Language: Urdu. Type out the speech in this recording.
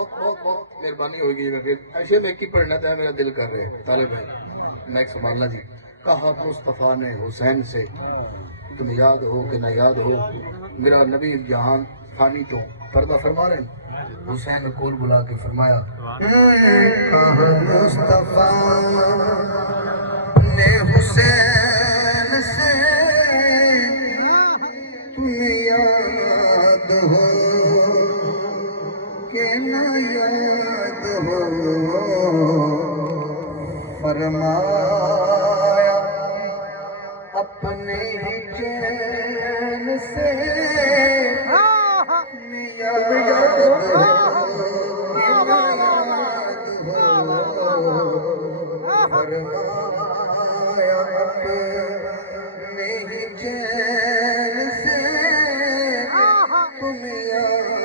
بہت مہربانی ہوگی پھر ایسے میں کی پڑھنا تھا میرا دل کر رہے ہیں طالب ہے میں سنبھالنا جی کہا مصطفیٰ نے حسین سے تم یاد ہو کہ نہ یاد ہو میرا نبی جہان فانی تو پردہ فرما رہے ہیں حسین کو بلا کے فرمایا کہا مصطفیٰ نے حسین سے تم یاد ہو کہ نہ یاد ہو فرمایا اپنے ہی چین سے یاد ہو کہ نہ یاد ہو فرمایا اپنے ہی چین سے تم یاد